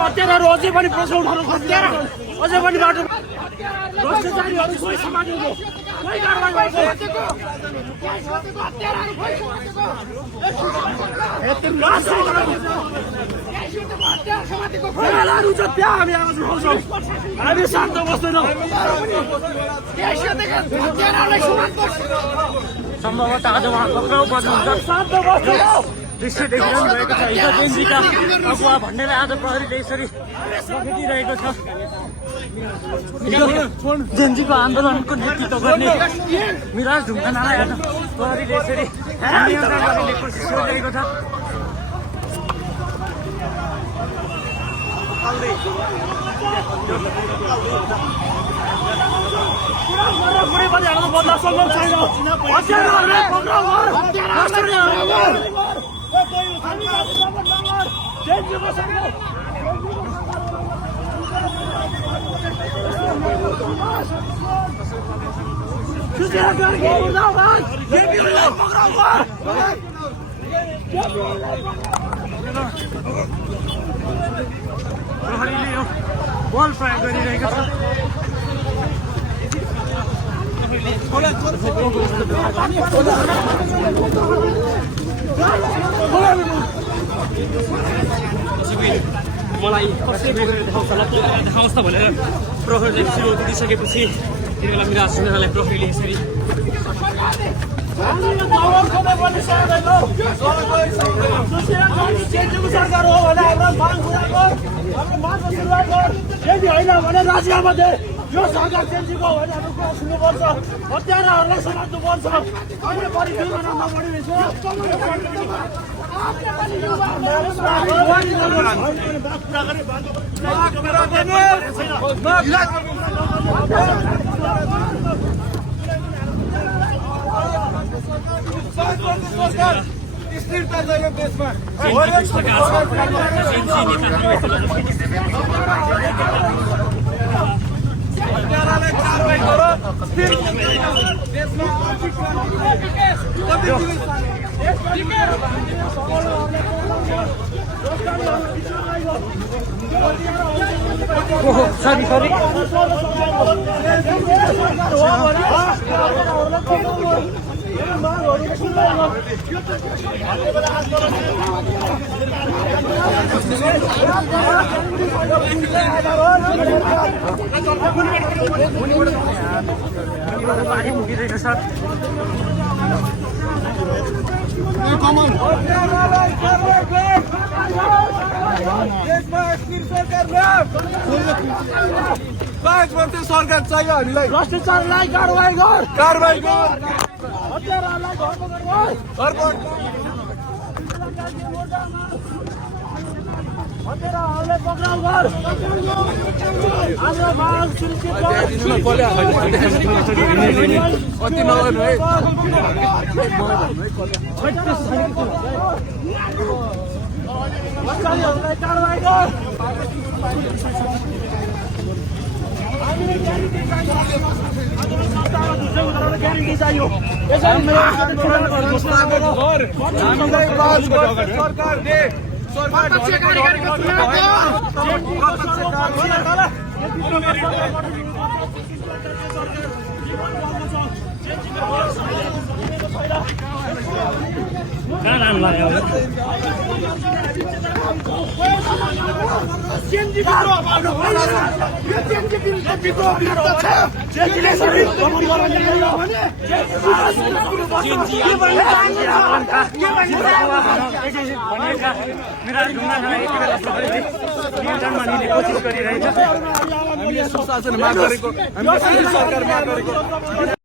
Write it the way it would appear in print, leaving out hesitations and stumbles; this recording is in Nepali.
हत्याराहरू अझै पनि प्रश्न उठाउनु खोज्दैन अझै पनि बाटो भ्रष्टाचारीहरू खोइ समातेको खोइ कारबाही भएको फेलाहरू छ त्यहाँ हामी आवाज उठाउँछौँ हामी शान्त बस्दैनौँ सम्भवतः आज उहाँ पक्राउ पर्नुहुन्छ शान्त बस्दैनौँ दृश्य देखिरहनु भएको छ हिजो जेनजीका अगुवा भन्नेलाई आज प्रहरीले यसरी पखेटिरहेको छ जेनजीको आन्दोलनको नेतृत्व गर्ने मिराज ढुङ्गानालाई आज प्रहरीले यसरी नियन्त्रण गर्ने कोसिस गरिरहेको छ प्रहरीले यो बल प्रयोग गरिरहेको छ मलाई कसैले देखाउँछ भनेर प्रहरीले विरोध दिइसकेपछि त्यति बेला मिराज ढुङ्गानालाई प्रहरीले यसरी सरकार हो भने हाम्रो माग पुरा गर हाम्रो माग सुरुवात गर यदि होइन भने राज्यमा यो सरकार चेन्जीको हो भने हाम्रो कुरा सुन्नुपर्छ हत्याराहरूलाई समात्नुपर्छ अहिले बढी 2 महिना नबढी स्थिरता चाहियो देशमा हत्यारालाई कारबाही गर सरकार चाहियो हामीलाई भ्रष्टाचारलाई कारबाही गर हत्याराहरूलाई हत्याराहरूलाई पक्राउ गर हाम्रो माग सुनिश्चित भ्रष्टाचारीहरूलाई कारबाही गर ग्यारेन्टी चाहियो मिराज ढुङ्गानालाई यति बेला प्रहरीले नियन्त्रणमा लिने कोसिस गरिरहेछ हामीले सुशासन माग गरेको हामीले सरकार माग गरेको